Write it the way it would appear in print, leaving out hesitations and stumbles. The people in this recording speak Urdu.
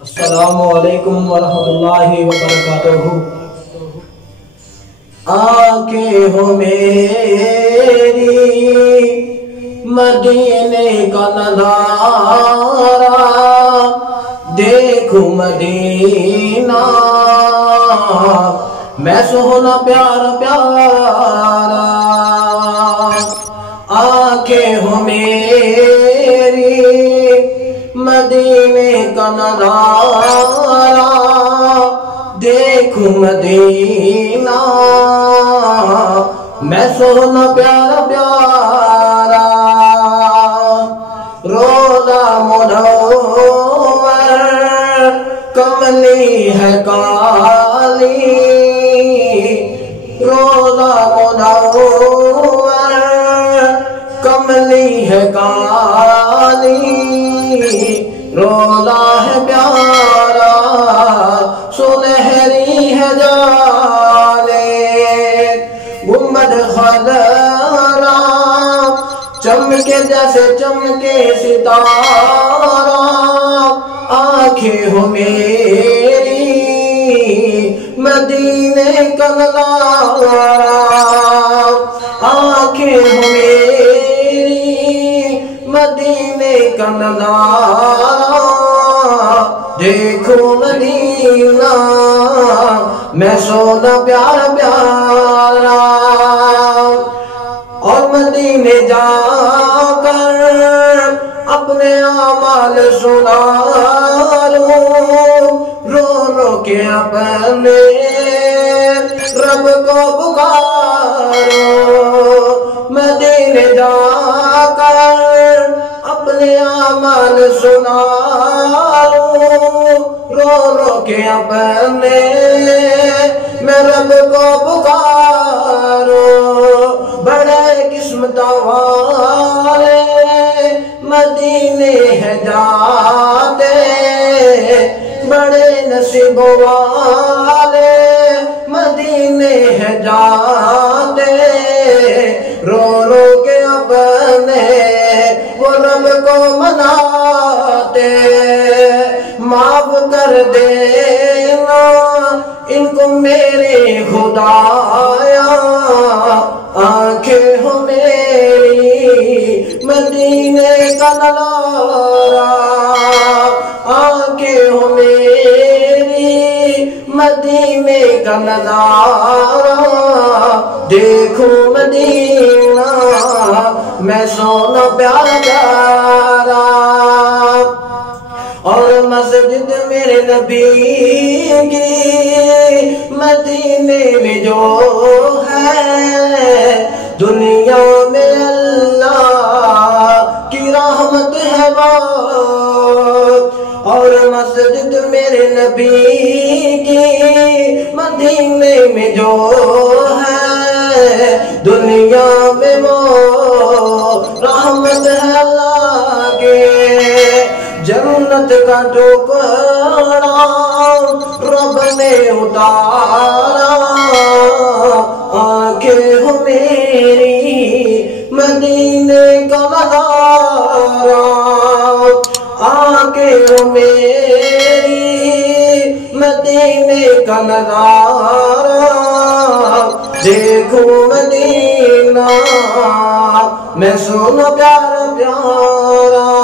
السلام علیکم ورحمۃ اللہ وبرکاتہ۔ آنکھیں ہو میری مدینے کا نظارہ، دیکھو مدینہ میں سونا پیارا پیارا۔ آنکھیں ہو میری مدینے کا نظارہ، دیکھو مدینہ میں سونا پیارا پیارا۔ روضہ منور کملی ہے کالی، روضہ منور کملی ہے کالی، روضہ ہے پیارا سنہری ہے جالے۔ گنبد خضرا چمکے جیسے چمکے ستارہ، آنکھیں ہو میری مدینے کا نظارہ، آنکھیں ہو میری مدینے کا نظارہ، دیکھو مدینہ میں سونا پیارا پیارا۔ اور مدینے جا کر اپنے اعمال سنا لوں، رو رو کے اپنے رب کو پکارو۔ مدینے جا کر اپنے اعمال سنا لوں، رو رو کے اپنے میں رب کو پکارو۔ بڑے قسمت والے مدینے ہے جاتے، بڑے نصیب والے مدینے ہے جاتے، رو رو کے اپنے وہ رب کو مناتے۔ معاف کر دینا ان کو میرے خدایا، آنکھیں ہو میری مدینے کا نظارہ، آنکھیں ہو میری مدینے کا نظارہ، دیکھو مدینہ میں سونا پیارا پیارا۔ اور مسجد میرے نبی کی مدینے میں جو ہے، دنیا میں اللہ کی رحمت ہے بہت۔ اور مسجد میرے نبی کی مدینے میں جو ہے، دنیا میں وہ رحمت ہے اللہ کے۔ جنت کا ٹکڑا رب نے اتارا، آنکھیں ہو میری مدینے کا نظارہ، آنکھیں ہو میری مدینے کا نظارہ، دیکھو مدینہ میں سونا پیارا پیارا۔